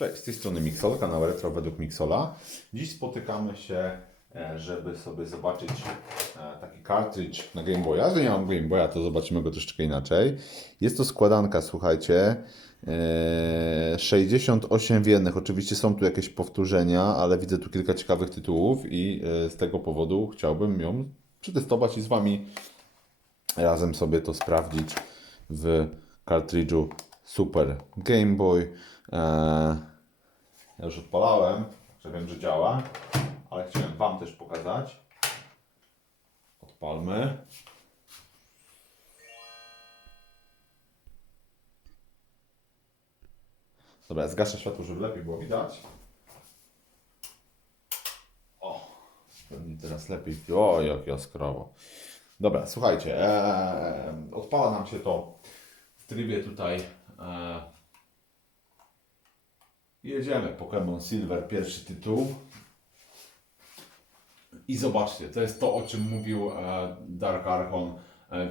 Cześć, z tej strony Mixol, kanał Retro według Mixola. Dziś spotykamy się, e, żeby sobie zobaczyć e, taki cartridge na Game Boya. Że nie mam Game Boya, to zobaczymy go troszeczkę inaczej. Jest to składanka, słuchajcie, e, 68 wiernych. Oczywiście są tu jakieś powtórzenia, ale widzę tu kilka ciekawych tytułów i z tego powodu chciałbym ją przetestować i z Wami razem sobie to sprawdzić w kartridżu Super Game Boy. Eee, ja już odpalałem, że wiem, że działa, ale chciałem Wam też pokazać. Odpalmy. Dobra, zgaszę światło, żeby lepiej było widać. O, teraz lepiej. O, jak jaskrawo. Dobra, słuchajcie, e, odpala nam się to w trybie tutaj. E, jedziemy. Pokémon Silver, pierwszy tytuł. I zobaczcie, to jest to, o czym mówił e, Dark Archon e,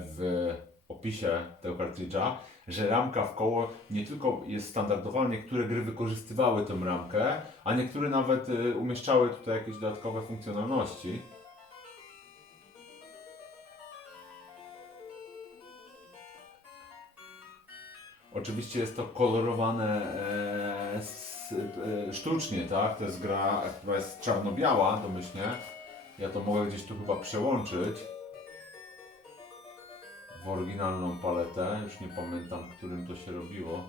w opisie tego kartridża, że ramka w koło nie tylko jest standardowa, niektóre gry wykorzystywały tę ramkę, a niektóre nawet e, umieszczały tutaj jakieś dodatkowe funkcjonalności. Oczywiście jest to kolorowane e, e, sztucznie, tak? To jest gra, która jest czarno-biała, domyślnie. Ja to mogę gdzieś tu chyba przełączyć w oryginalną paletę. Już nie pamiętam, którym to się robiło.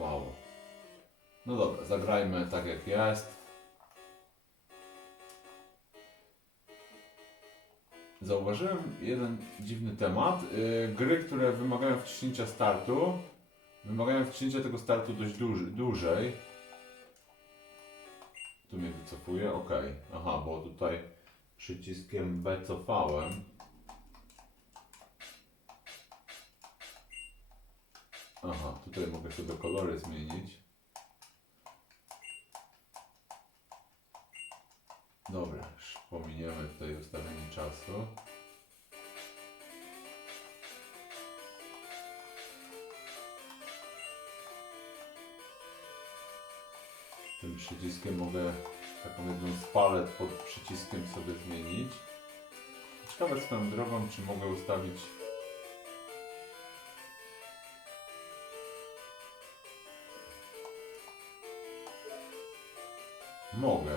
Malowało. No dobra, zagrajmy tak jak jest. Zauważyłem jeden dziwny temat. Yy, gry, które wymagają wciśnięcia startu, wymagają wciśnięcia tego startu dość dłużej. Tu mnie wycofuje, ok. Aha, bo tutaj przyciskiem B cofałem. Tutaj mogę sobie kolory zmienić. Dobra, już pominiemy tutaj ustawienie czasu. Tym przyciskiem mogę taką jedną z palet pod przyciskiem sobie zmienić. Ciekawe swoją drogą, czy mogę ustawić Mogę.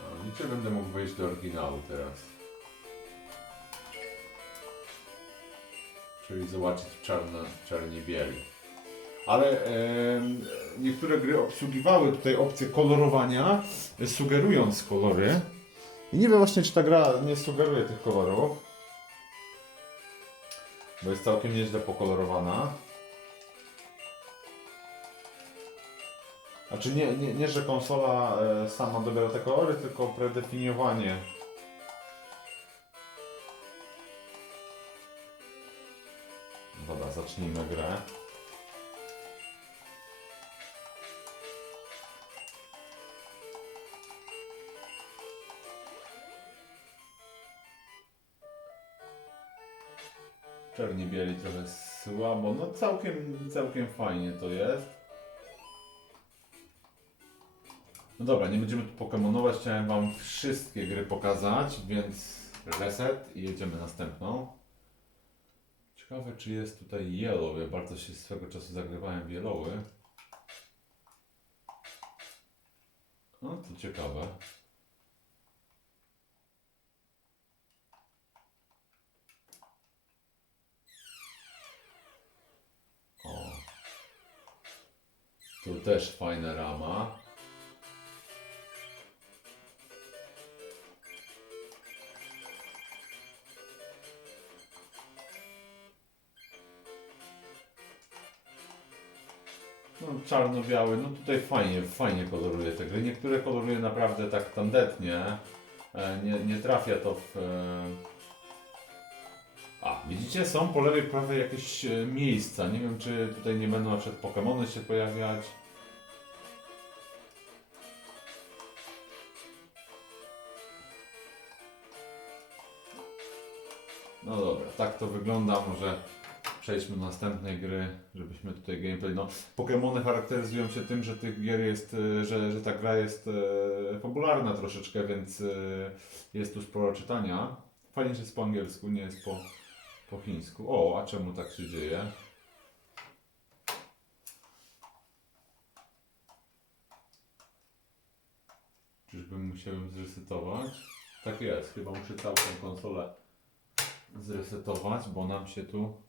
O, liczę, będę mógł wejść do oryginału teraz. Czyli zobaczyć czarno, czarnie-bieli. Ale em, niektóre gry obsługiwały tutaj opcję kolorowania, sugerując kolory. I nie wiem właśnie, czy ta gra nie sugeruje tych kolorów. Bo jest całkiem nieźle pokolorowana. Znaczy nie, nie, nie że konsola e, sama dobiera te kolory, tylko predefiniowanie. Dobra, zacznijmy grę. Czerni bieli trochę słabo, no całkiem, całkiem fajnie to jest. No dobra, nie będziemy tu pokemonować, chciałem wam wszystkie gry pokazać, więc reset i jedziemy następną. Ciekawe czy jest tutaj yellow, ja bardzo się swego czasu zagrywałem w yellowy. No to ciekawe. Też fajna rama. No, czarno-biały, no tutaj fajnie, fajnie koloruje te gry. Niektóre koloruje naprawdę tak tandetnie. E, Nie, nie trafia to w... e, A, widzicie, są po lewej, prawej jakieś e, miejsca. Nie wiem, czy tutaj nie będą na przykład Pokemony się pojawiać. Tak to wygląda. Może przejdźmy do następnej gry, żebyśmy tutaj gameplay. No, Pokémony charakteryzują się tym, że tych gier jest, e, że, że ta gra jest e, fabularna troszeczkę, więc e, jest tu sporo czytania. Fajnie, że jest po angielsku, nie jest po, po chińsku. O, a czemu tak się dzieje? Czyżbym musiał ją zresetować? Tak jest, chyba muszę całą konsolę zresetować, bo nam się tu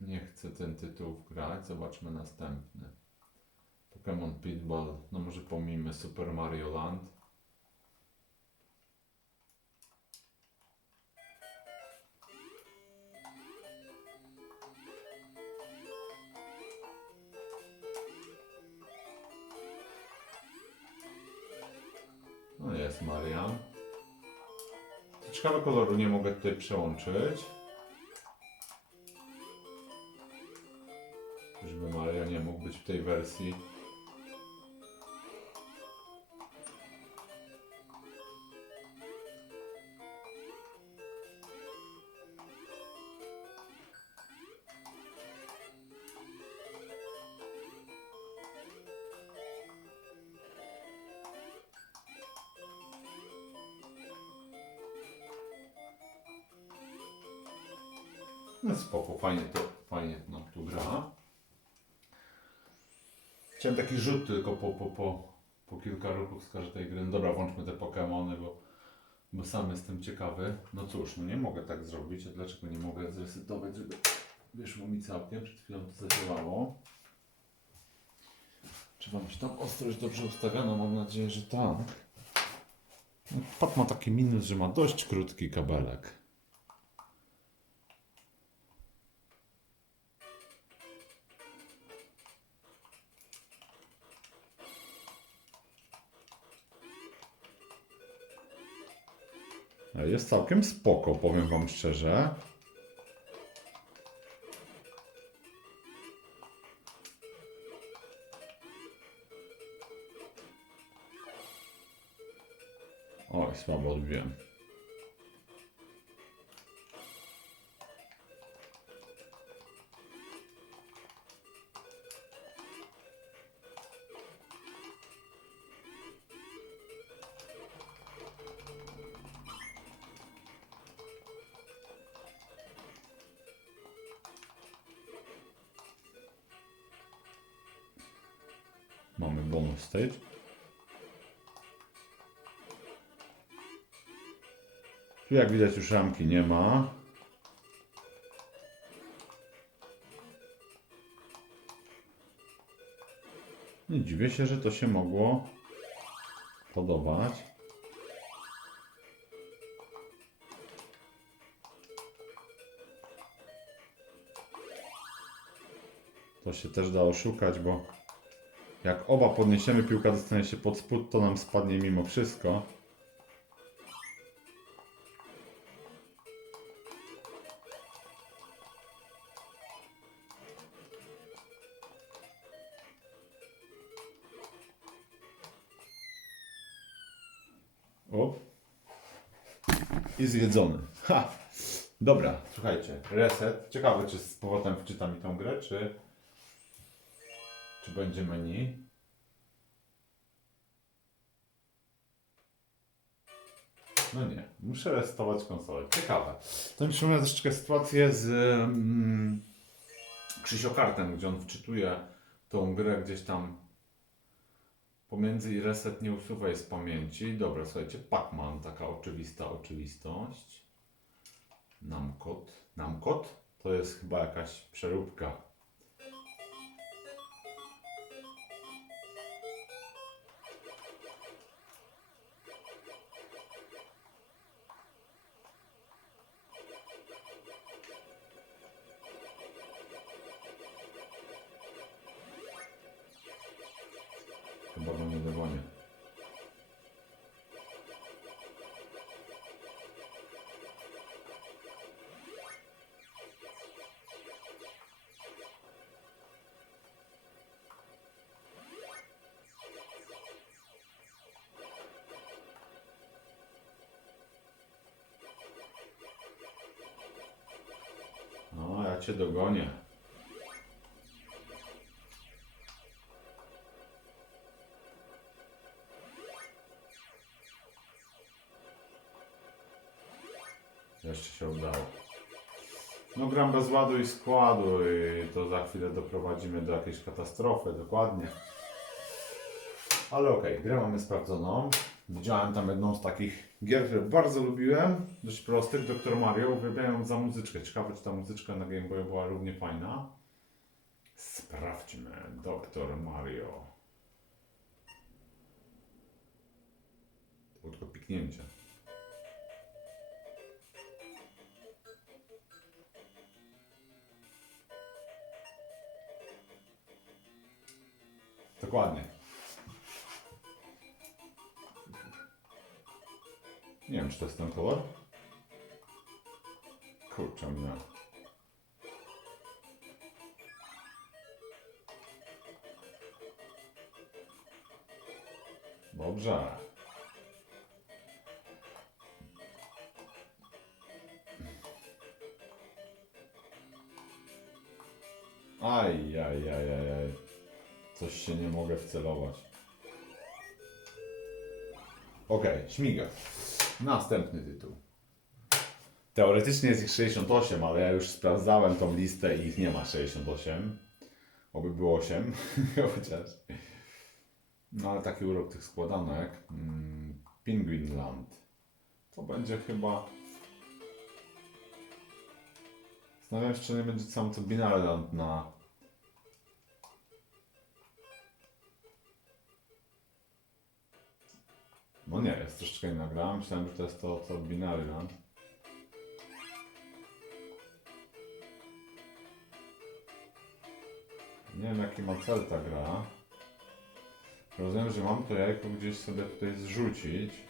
nie chce ten tytuł grać. Zobaczmy następny. Pokémon Pitball, no może pomijmy Super Mario Land. Jest Marian. Ciekawe koloru nie mogę tutaj przełączyć. Żeby Mario nie mógł być w tej wersji. Rzut tylko po, po, po, po kilka ruchów z każdej gry. No dobra, włączmy te Pokemony, bo, bo sam jestem ciekawy. No cóż, no nie mogę tak zrobić. A dlaczego nie mogę zresetować, żeby wyszło mi całkiem? Przed chwilą to zadziałało. Czy wam się tam ostrość dobrze ustawiona? Mam nadzieję, że tak. Pat ma taki minus, że ma dość krótki kabelek. Jest całkiem spoko, powiem Wam szczerze. Oj, słabo odbiłem. Mamy bonus stage. Tu jak widać już ramki nie ma. Nie dziwię się, że to się mogło podobać. To się też da oszukać, bo jak oba podniesiemy, piłka dostanie się pod spód, to nam spadnie mimo wszystko. O. I zjedzony. Ha! Dobra, słuchajcie, reset. Ciekawe, czy z powrotem wczyta mi tą grę, czy... Czy będzie menu? No nie, muszę resetować konsolę. Ciekawe. To mi przypomina troszeczkę sytuację z mm, Krzysio-kartem, gdzie on wczytuje tą grę gdzieś tam pomiędzy i reset nie usuwaj z pamięci. Dobra, słuchajcie, Pac-Man, taka oczywista oczywistość. Namcot. Namcot to jest chyba jakaś przeróbka pewno nie dogonię. No, ja cię dogonię. No gram bez ładu i składu i to za chwilę doprowadzimy do jakiejś katastrofy, dokładnie. Ale okej, grę mamy sprawdzoną. Widziałem tam jedną z takich gier, które bardzo lubiłem, dość prostych, Dr. Mario. Uwielbiałem za muzyczkę. Ciekawe, czy ta muzyczka na Game Boy była równie fajna. Sprawdźmy, Dr. Mario. Tylko piknięcie. Dokładnie. Nie wiem, czy to jest ten kolor. Kurczę, nie. Dobrze. Aj, aj, aj, aj, aj. Coś się nie mogę wcelować. Okej, śmiga. Następny tytuł. Teoretycznie jest ich 68, ale ja już sprawdzałem tą listę i ich nie ma 68. Oby było 8, chociaż. No ale taki urok tych składanek. Mm, Penguinland. To będzie chyba... Zastanawiam się, czy nie będzie sam to Binarland na... No nie, jest troszeczkę inna gra. Myślałem, że to jest to, to Binaryland. Nie wiem jaki ma cel ta gra. Rozumiem, że mam to jajko gdzieś sobie tutaj zrzucić.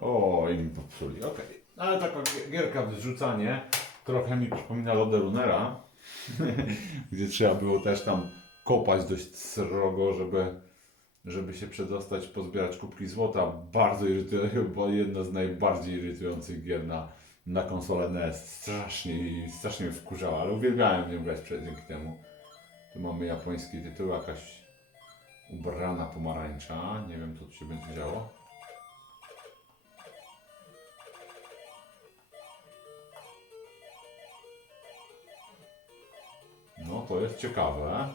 O, i mi popsuli, okej. Ale taka gi- gierka w zrzucanie trochę mi przypomina Lode Runera, gdzie trzeba było też tam kopać dość srogo, żeby, żeby się przedostać, pozbierać kubki złota. Bardzo irytujące, bo jedna z najbardziej irytujących gier na, na konsolę NES. Strasznie, strasznie mnie wkurzała, ale uwielbiałem w nią grać przed- dzięki temu. Tu mamy japoński tytuł, jakaś ubrana pomarańcza. Nie wiem, co tu się będzie działo. No, to jest ciekawe.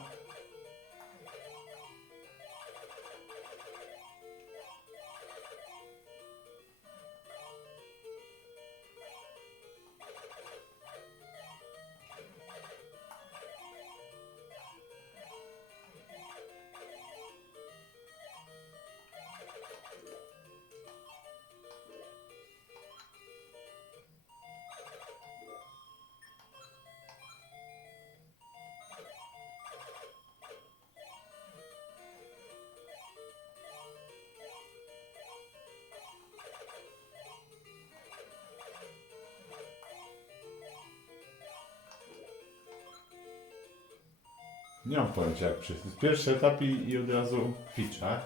Nie mam pojęcia jak przez pierwszy etap i, i od razu kwicza. Tak?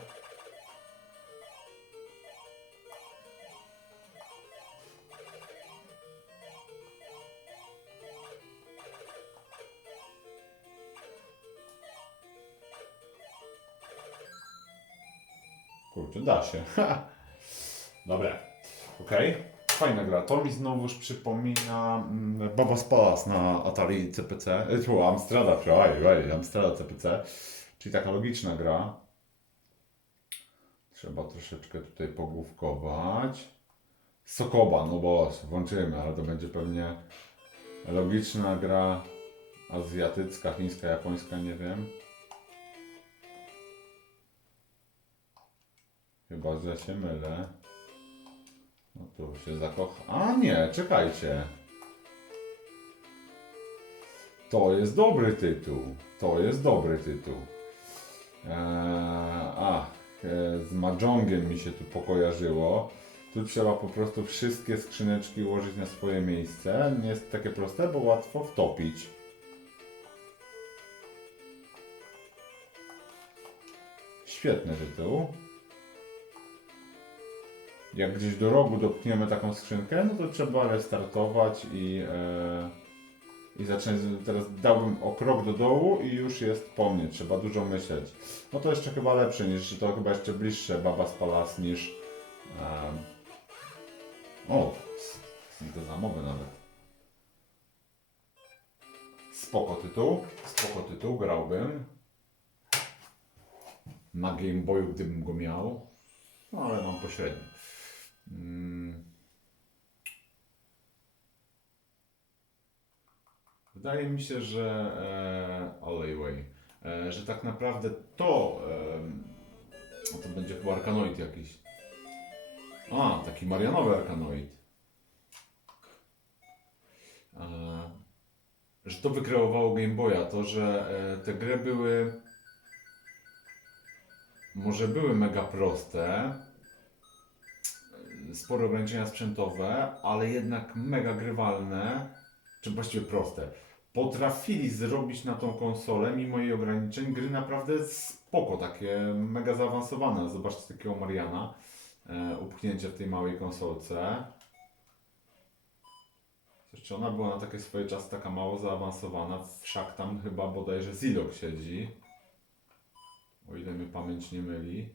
Kurczę, da się. Dobra, okej. Okay. Fajna gra. To mi znowuż przypomina mm, Baba's Palace na Atari CPC. E, Tu, Amstrada, przepraszam, Amstrada CPC. Czyli taka logiczna gra. Trzeba troszeczkę tutaj pogłówkować. Sokoba, no bo włączymy, ale to będzie pewnie logiczna gra azjatycka, chińska, japońska, nie wiem. Chyba, że się mylę. No tu się zakocha. A nie, czekajcie. To jest dobry tytuł. To jest dobry tytuł. Eee, a, e, z Mahjongiem mi się tu pokojarzyło. Tu trzeba po prostu wszystkie skrzyneczki ułożyć na swoje miejsce. Nie jest takie proste, bo łatwo wtopić. Świetny tytuł. Jak gdzieś do rogu dotkniemy taką skrzynkę, no to trzeba restartować i, e, i zacząć. Teraz dałbym o krok do dołu i już jest po mnie. Trzeba dużo myśleć. No to jeszcze chyba lepsze niż, to chyba jeszcze bliższe Baba z Palace niż. E, o, syntezamowy nawet. Spoko tytuł, spoko tytuł, grałbym. Na Game Boyu, gdybym go miał. No ale mam pośrednio. Mm. Wydaje mi się, że e, Alleyway, e, że tak naprawdę to, e, to będzie chyba Arkanoid jakiś. A, taki Marianowy Arkanoid. E, że to wykreowało Game Boya, to, że e, te gry były może były mega proste, spore ograniczenia sprzętowe, ale jednak mega grywalne, czy właściwie proste. Potrafili zrobić na tą konsolę, mimo jej ograniczeń, gry naprawdę spoko, takie mega zaawansowane. Zobaczcie takiego Mariana, e, upchnięcie w tej małej konsolce. Jeszcze ona była na takie swoje czasy taka mało zaawansowana, wszak tam chyba bodajże Zilog siedzi. O ile mnie pamięć nie myli,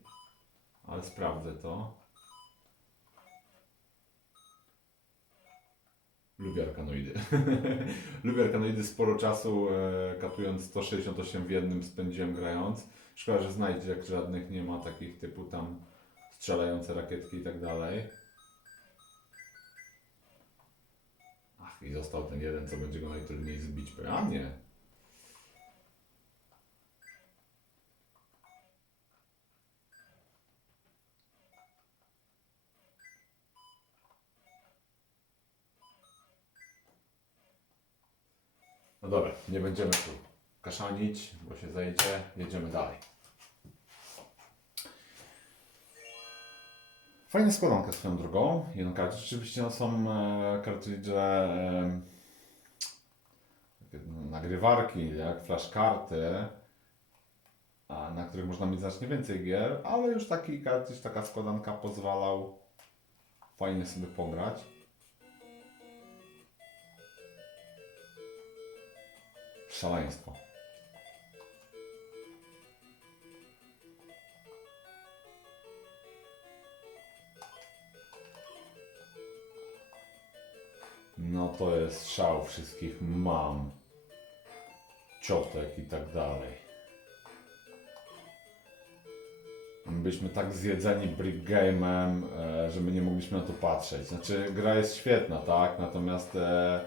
ale sprawdzę to. Lubię arkanoidy. Lubię arkanoidy sporo czasu, e, katując 168 w jednym spędziłem grając. Szkoda, że znajdzie, jak żadnych nie ma takich typu tam strzelające rakietki i tak dalej. Ach, i został ten jeden, co będzie go najtrudniej zbić. A nie, dobra, nie będziemy tu kaszanić, bo się zajdzie. Jedziemy dalej. Fajna składanka swoją drogą. Jeden kartridż. Rzeczywiście no, są e, kartridże e, nagrywarki, jak flashkarty, a, na których można mieć znacznie więcej gier, ale już taki kartridż, taka składanka pozwalał fajnie sobie pograć. Szaleństwo. No to jest szał wszystkich mam, ciotek i tak dalej. Byliśmy tak zjedzeni brick game'em, e, że my nie mogliśmy na to patrzeć. Znaczy, gra jest świetna, tak? Natomiast e,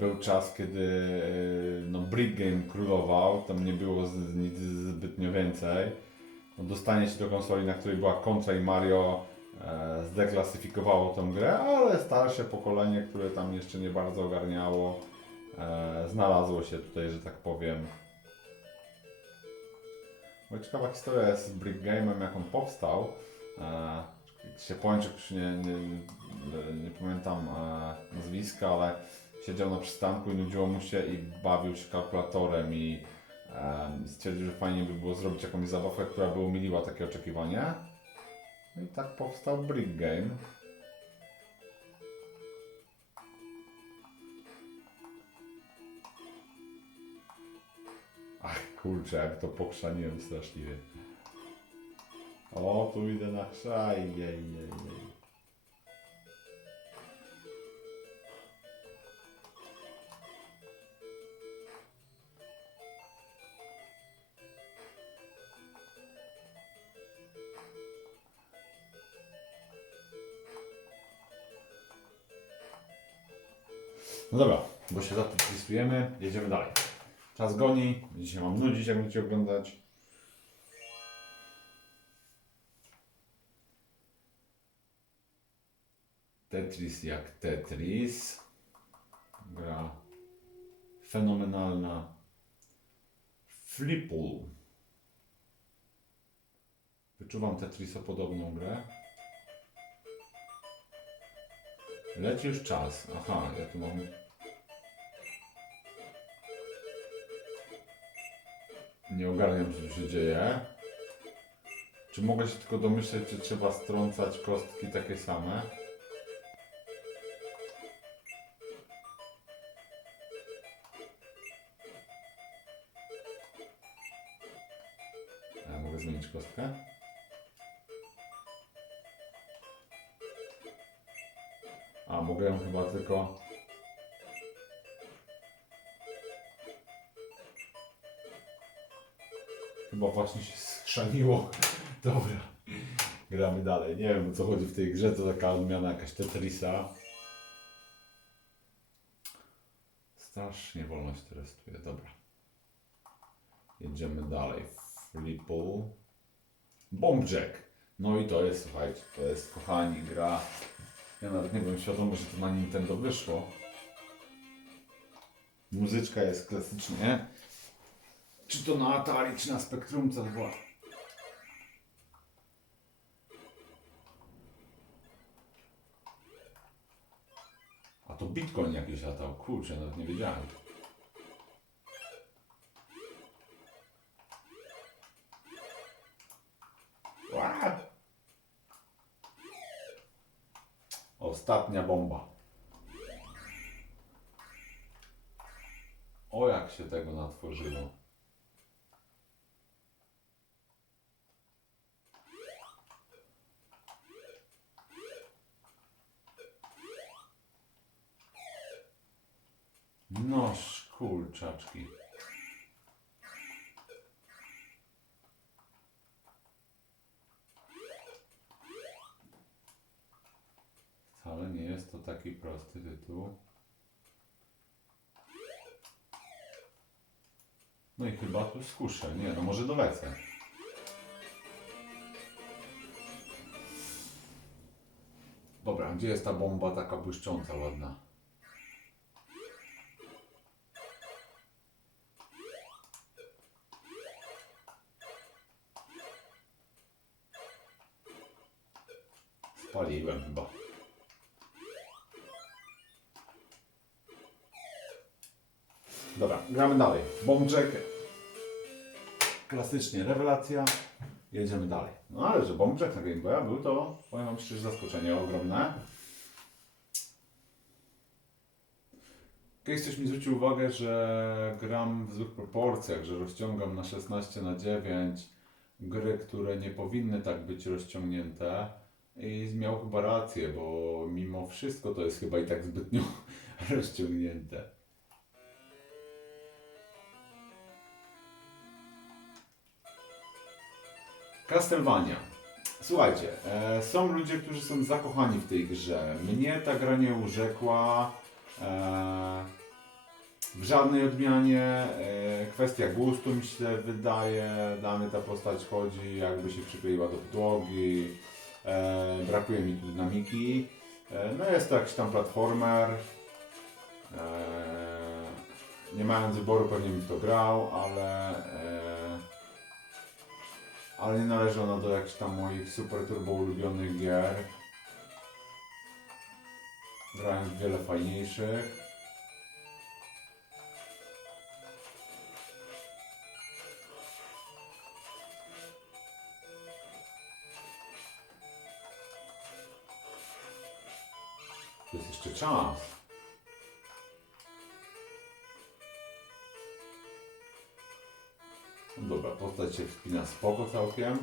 był czas, kiedy e, no, brick game królował, tam nie było z, nic zbytnio więcej. No, dostanie się do konsoli, na której była Contra i Mario, e, zdeklasyfikowało tę grę, ale starsze pokolenie, które tam jeszcze nie bardzo ogarniało, e, znalazło się tutaj, że tak powiem. Bo ciekawa historia jest z Brick Game'em, jak on powstał. E, Siepończyk, już nie, nie, nie, nie pamiętam e, nazwiska, ale siedział na przystanku i nudziło mu się i bawił się kalkulatorem i e, stwierdził, że fajnie by było zrobić jakąś zabawkę, która by umiliła takie oczekiwania. No i tak powstał Brick Game. Ach kurczę, jak to pokrzaniłem straszliwie. O, tu idę na chrzaj. Jej, jej, jej. No dobra, bo się zapisujemy, jedziemy dalej. Czas goni, dzisiaj mam nudzić, jak będziecie oglądać. Tetris jak Tetris. Gra fenomenalna. Flippool. Wyczuwam Tetrisopodobną grę. Leci już czas. Aha, ja tu mam. Nie ogarniam, co tu się dzieje. Czy mogę się tylko domyśleć, czy trzeba strącać kostki takie same? A mogę zmienić kostkę? A mogę chyba tylko. Chyba właśnie się skrzaniło. Dobra. Gramy dalej. Nie wiem o co chodzi w tej grze, to taka odmiana jakaś Tetrisa. Strasznie wolno się teraz testuje. Dobra. Jedziemy dalej. Flipple. Bombjack. No i to jest, słuchajcie, to jest, kochani, gra. Ja nawet nie byłem świadomy, że to na Nintendo wyszło. Muzyczka jest klasycznie. Czy to na Atari, czy na Spectrum, co to była? A to Bitcoin jakiś latał. Kurczę, nawet nie wiedziałem. Ostatnia bomba. O jak się tego natworzyło. No kurczaczki. Wcale nie jest to taki prosty tytuł. No i chyba tu skuszę. Nie, no może dolecę. Dobra, gdzie jest ta bomba taka błyszcząca, ładna? Spaliłem chyba. Dobra, gramy Klasycznie rewelacja. Jedziemy dalej. No ale że Bombjack na Game Boya był to, powiem wam szczerze, zaskoczenie ogromne. Kiedyś ktoś mi zwrócił uwagę, że gram w złych proporcjach, że rozciągam na 16 na 9 gry, które nie powinny tak być rozciągnięte. I miał chyba rację, bo mimo wszystko to jest chyba i tak zbytnio rozciągnięte. Castlevania. Słuchajcie, e, są ludzie, którzy są zakochani w tej grze. Mnie ta gra nie urzekła. E, w żadnej odmianie. E, kwestia gustu mi się wydaje. Mnie ta postać chodzi, jakby się przykleiła do podłogi. E, brakuje mi tu dynamiki. E, no jest to jakiś tam platformer. E, nie mając wyboru pewnie w to grał, ale e, ale nie należy ona do jakichś tam moich super turbo ulubionych gier. Grałem w wiele fajniejszych. To jest jeszcze czas. Dobra, postać się wspina spoko całkiem.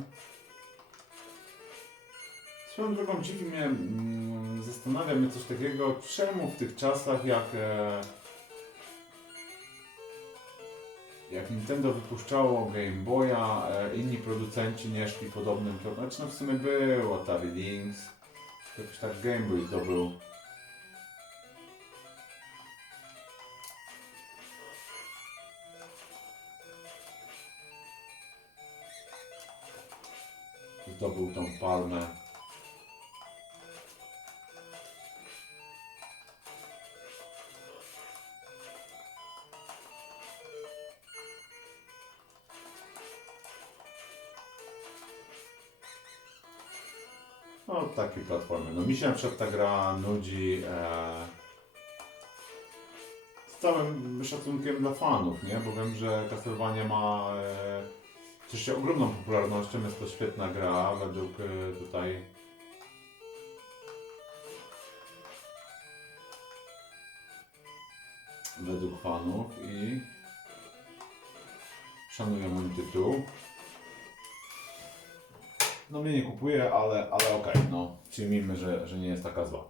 Swoją drogą dziwi mnie, mm, zastanawia mnie coś takiego, czemu w tych czasach jak, e, jak Nintendo wypuszczało Game Boya, e, inni producenci nie szli podobnym tropem. Znaczy no w sumie był Atari Lynx, to jakoś tak Game Boy zdobył. Zdobył tą palmę. No, takie platformy. No mi się na przykład ta gra nudzi e, z całym szacunkiem dla fanów, nie? Bo wiem, że Castlevania ma e, oczywiście ogromną popularnością, jest to świetna gra według e, tutaj według fanów i szanuję mój tytuł. No mnie nie kupuje, ale, ale okej, no przyjmijmy, że, że nie jest taka zła.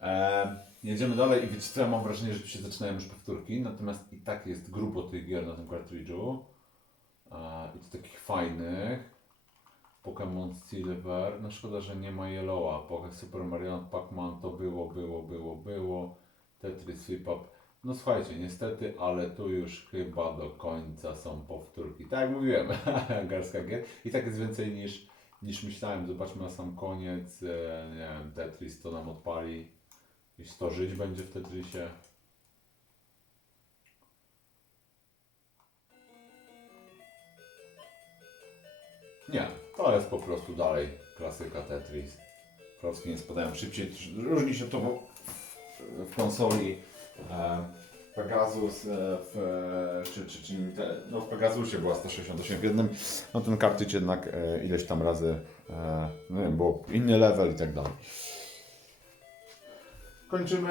E, jedziemy dalej i wiecie co, ja mam wrażenie, że się zaczynają już powtórki, natomiast i tak jest grubo tych gier na tym kartridżu. I to takich fajnych. Pokémon Silver, no szkoda, że nie ma Yellowa. Poké Super Mario Pac-Man to było, było, było, było. Tetris Flip Up. No słuchajcie, niestety, ale tu już chyba do końca są powtórki. Tak jak mówiłem, garstka gier. I tak jest więcej niż, niż myślałem. Zobaczmy na sam koniec. E, nie wiem, Tetris to nam odpali. I 100 żyć będzie w Tetrisie. Nie, to jest po prostu dalej klasyka Tetris. Klocki nie spadają szybciej. Różni się to w, w konsoli. E, Pegasus, e, w, czy, czy, czy no w Pegasusie była 168 w jednym, no ten kartridż jednak e, ileś tam razy, e, no nie wiem, było inny level i tak dalej. Kończymy.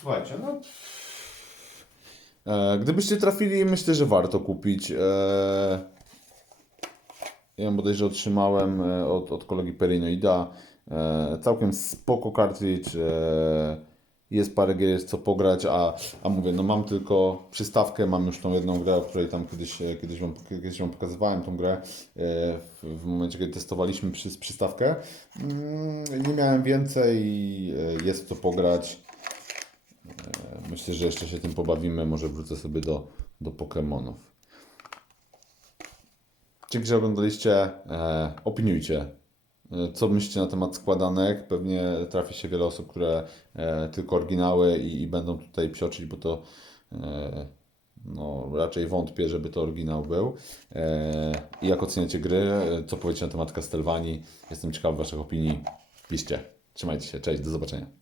Słuchajcie, no Gdybyście trafili, myślę, że warto kupić. E, Ja ją bodajże otrzymałem e, od, od kolegi Perinoida. E, Całkiem spoko cartridge. e, Jest parę gier, jest co pograć, a, a mówię, no mam tylko przystawkę, mam już tą jedną grę, o której tam kiedyś, e, kiedyś, wam, kiedyś wam pokazywałem tą grę e, w, momencie, kiedy testowaliśmy przy, przystawkę. Mm, Nie miałem więcej, e, jest co pograć. Myślę, że jeszcze się tym pobawimy. Może wrócę sobie do, do Pokémonów. Dzięki, że oglądaliście. E, opiniujcie. E, Co myślicie na temat składanek? Pewnie trafi się wiele osób, które e, tylko oryginały i, i będą tutaj psioczyć, bo to e, no, raczej wątpię, żeby to oryginał był. E, I jak oceniacie gry? E, Co powiecie na temat Castlevanii? Jestem ciekaw Waszych opinii. Piszcie. Trzymajcie się. Cześć. Do zobaczenia.